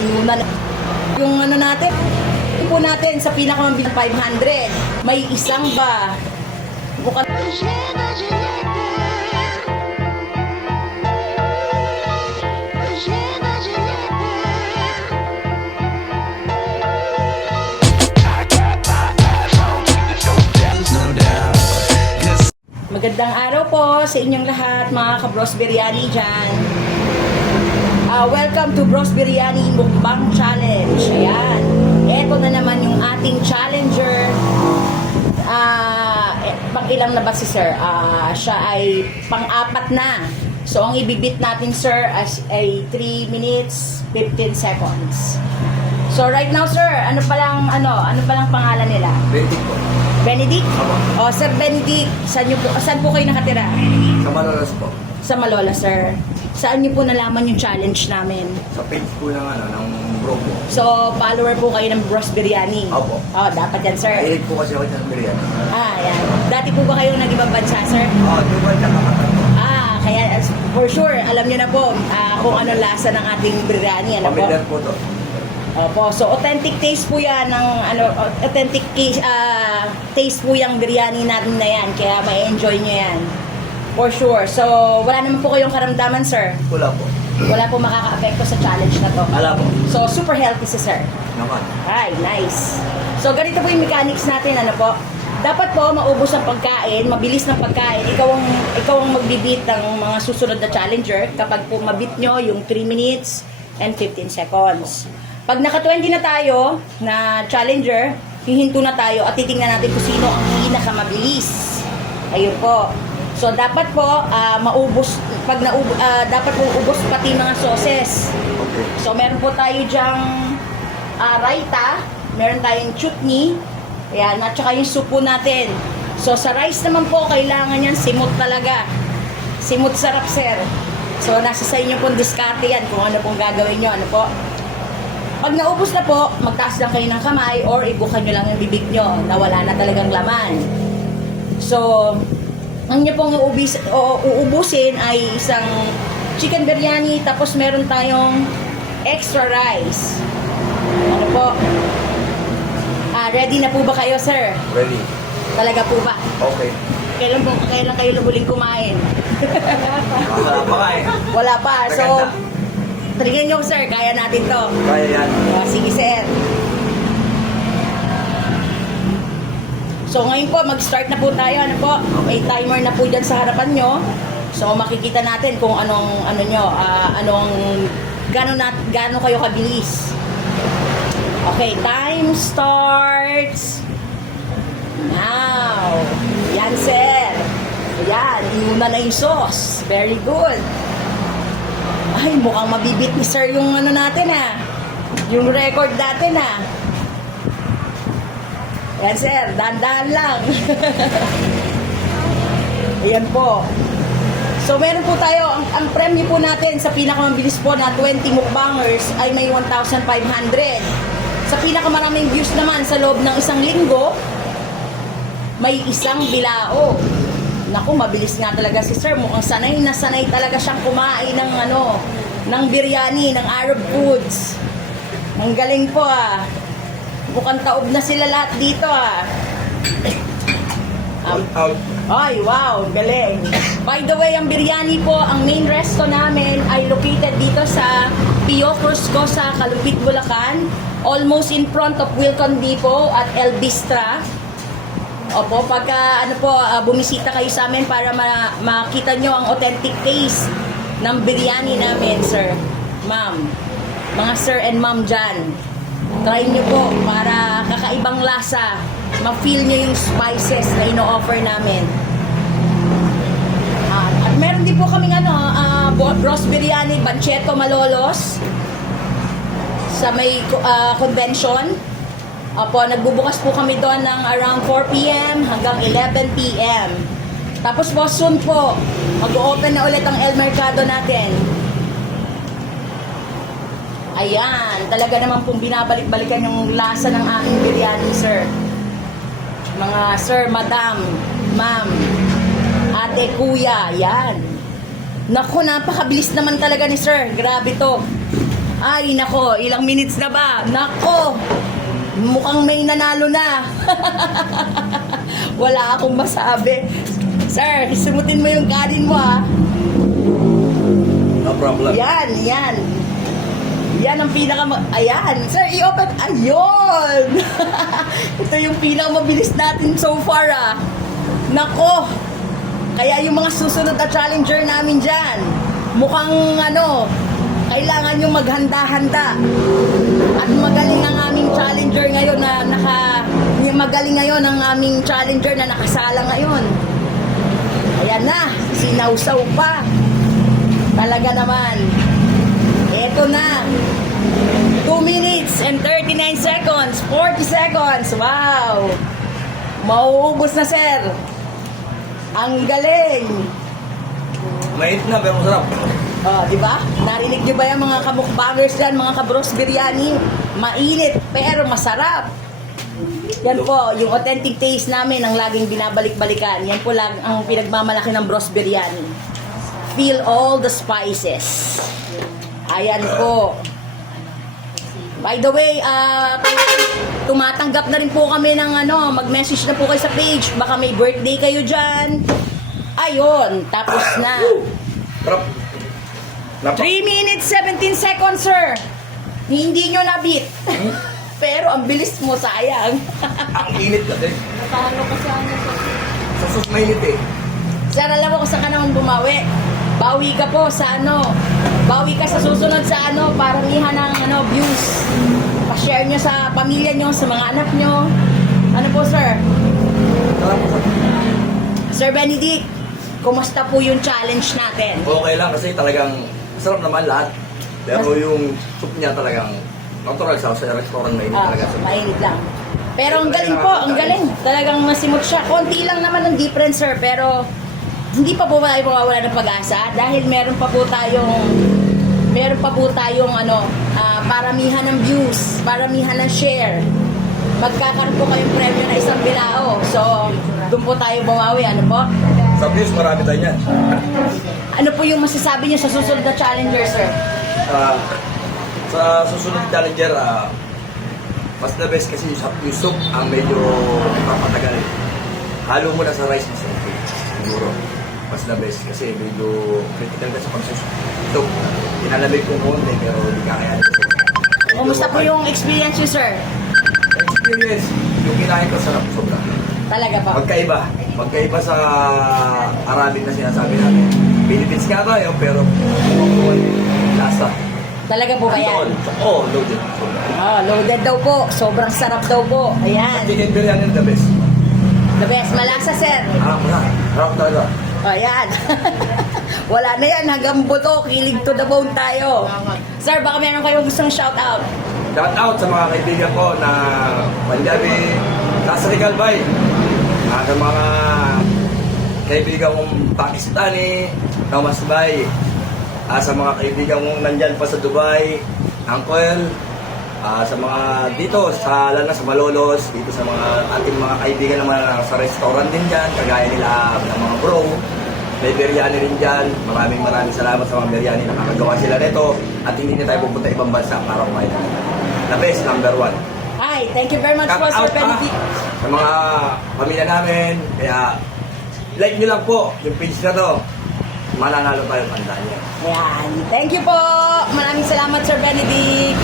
inunan. Yung ano natin, po natin sa pinakamabili 500. May isang ba? Bukan. Magandang araw po sa inyong lahat, mga ka-Bros Biryani dyan. Welcome to Bros Biryani Mukbang Challenge. Ayan. Ito na naman yung ating challenger. Pang-ilang na ba si sir? Siya ay pang-apat na. So, ang ibibit natin, sir, ay 3 minutes, 15 seconds. So, right now, sir, ano palang pangalan nila? Benedict po. Benedict? O, Sir Benedict, saan po kayo nakatira? Sa Malolos po. Sa Malolos, sir. Saan niyo po nalaman yung challenge namin? Sa page po ng bro po. So, follower po kayo ng Bros Biryani? Opo. Oh, dapat yan, sir. Mahilig po kasi ako ng biryani. Yan. Dati po ba kayo nag-ibang bansa, sir? Di ba nakakatawa? Kaya for sure, alam niyo na po kung ano lasa ng ating biryani. Ano po? Pamilyar po to. Opo, so authentic taste po yan ng taste po yung biryani natin na yan, kaya may enjoy nyo yan. For sure. So, wala naman po kayong karamdaman, sir? Wala po. Wala po makaka-apekto sa challenge na to? Wala po. So, super healthy si sir? Naman. Ay, nice. So, ganito po yung mechanics natin, ano po? Dapat po maubos ang pagkain, mabilis ng pagkain. Ikaw ang magbibit ng mga susunod na challenger kapag po mabit nyo yung 3 minutes and 15 seconds. Pag naka-20 na tayo na challenger, hihinto na tayo at titingnan natin kung sino ang pinakamabilis. Ayun po. So, dapat po maubos, dapat po ubos pati mga sauces. Okay. So, meron po tayo dyang raita, meron tayong chutney, ayan, at saka yung soup po natin. So, sa rice naman po, kailangan yan simot talaga. Simot sarap, sir. So, nasa sa inyo pong diskarte yan kung ano pong gagawin nyo, ano po. Pag naubos na po, magtaas lang kayo ng kamay or ibukan nyo lang yung bibig nyo na wala na talagang laman. So, ang nyo pong uubusin ay isang chicken biryani, tapos meron tayong extra rice. Ano po? Ready na po ba kayo, sir? Ready. Talaga po ba? Okay. Kailan kayo nabuling kumain? Wala pa eh. Wala pa. So, Maganda. tingnan nyo, sir. Kaya natin to. Kaya yan. Sige, sir. So, ngayon po, mag-start na po tayo. Ano po? May timer na po dyan sa harapan nyo. So, makikita natin kung gaano kayo kabilis. Okay, time starts now. Yan, sir. Yan, inuna na yung sauce. Very good. Ay, mukhang mabibit ni sir yung natin yung record natin Yan, sir, dahan-dahan lang. Ayan po. So, meron po tayo, ang premyo po natin sa pinakamabilis po na 20 mukbangers ay may 1,500. Sa pinakamaraming views naman sa loob ng isang linggo, may isang bilao. Naku, mabilis nga talaga si sir. Mukhang sanay na sanay talaga siyang kumain ng biryani, ng Arab foods. Ang galing po Mukhang taob na sila lahat dito Ay, wow, galing. By the way, ang biryani po, ang main resto namin ay located dito sa Pio Cruzco sa Kalupit, Bulacan. Almost in front of Wilcon Depot at El Bistra. Opo, pagka bumisita kayo sa amin para makita nyo ang authentic taste ng biryani namin, sir, ma'am, mga sir and ma'am dyan. Try nyo po para kakaibang lasa, ma-feel nyo yung spices na ino-offer namin. At meron din po kaming Bros Biryani, Bancheto, Malolos sa may convention. Opo, nagbubukas po kami doon ng around 4 p.m. hanggang 11 p.m. Tapos po, soon po, mag-open na ulit ang El Mercado natin. Ayan, talaga naman pong binabalik-balikan yung lasa ng aking biryani, sir. Mga sir, madam, ma'am, ate, kuya, yan. Naku, napakabilis naman talaga ni sir. Grabe to. Ay, nako, ilang minutes na ba? Nako, mukhang may nanalo na. Wala akong masabi. Sir, sumutin mo yung kanin mo, ha. No problem. Yan, yan. Yan ang ayan, sir, i-open. Ayun! Ito yung pinakamabilis natin so far, ah. Nako! Kaya yung mga susunod na challenger namin dyan, mukhang kailangan yung maghanda-handa. At magaling ang aming challenger ngayon magaling ngayon ang aming challenger na nakasala ngayon. Ayan na, sinausaw pa. Talaga naman. Eto na. 2 minutes and 39 seconds. 40 seconds. Wow. Mauubos na, sir. Ang galing. Mainit na, pero masarap. Oh, di ba? Narinig niyo ba yung mga kamukbangers dyan, mga kabros biryani? Mainit, pero masarap. Yan po, yung authentic taste namin ang laging binabalik-balikan. Yan po lang ang pinagmamalaki ng bros biryani. Feel all the spices. Ayan po. By the way, tumatanggap na rin po kami ng mag-message na po kayo sa page. Baka may birthday kayo dyan. Ayun, tapos na. Sarap. 3 minutes, 17 seconds, sir. Hindi nyo nabit. Pero ang bilis mo, sayang. Ang init kasi. Natalo ka sa ano sa... Sa sus mainit eh. Sir, alam mo kung saan ka naman bumawi. Bawi ka po sa bawi ka sa susunod sa paramihan ng views. Pa-share nyo sa pamilya nyo, sa mga anak nyo. Ano po, sir? Sarap, masarap. Sir Benedict, kumusta po yung challenge natin? Okay lang kasi talagang sarap naman lahat. Pero yung soup niya talagang natural sa restaurant mainit talaga. Mainit lang. Pero ang galing po, ang galing. Talagang masimot siya. Konti lang naman ang difference, sir. Pero hindi pa po tayo mawawala ng pag-asa dahil meron pa po tayong paramihan ng views, paramihan ng share. Magkakaroon po kayong premyo na 1 bilao. So, doon po tayo bumawi. Ano po? Sa views marami tayo niyan. Ano po yung masasabi niyo sa susunod na challenger, sir? Sa susunod challenger, mas the best kasi yung soup ang medyo papatagal. Halo mo na sa rice mas siguro. Mas the best kasi medyo critical ka sa pagsusup. Inalamig kong konti pero hindi kakayanin ko. Kumusta po yung experience niyo, sir? Experience, yung kinain ko sarap sobra. Talaga po. Magkaiba sa Arabic na sinasabi natin. Philippines nga tayo pero lasa. Talaga po ba yan? Oo, loaded. Sobra. Loaded daw po. Sobrang sarap daw po. Ayan. Chicken biryani the best. The best. Malasa, sir. Harap talaga. Ayan. Wala na yan. Hanggang buto. Kilig to the bone tayo. Sir, baka meron kayong gustong shout out. Shout out sa mga kaibigan ko na Punjabi, Nasa Galbay. Sa mga kaibigan kong Pakistani, Thomas Bay. Sa mga kaibigan kong nandyan pa sa Dubai, Uncle. Sa mga dito, lalo na sa Malolos, dito sa mga ating mga kaibigan naman sa restaurant din dyan, kagaya nila ng mga bro. May biryani rin dyan. Maraming salamat sa mga biryani. Nakakagawa sila nito at hindi na tayo pupunta ibang bansa para kumain. The best, number 1. Hi, thank you very much po, Sir Benedict. Sa mga pamilya namin, kaya like nyo lang po yung page na to. Mananalo tayo, tandaan niya. Ayan. Thank you po. Maraming salamat, Sir Benedict.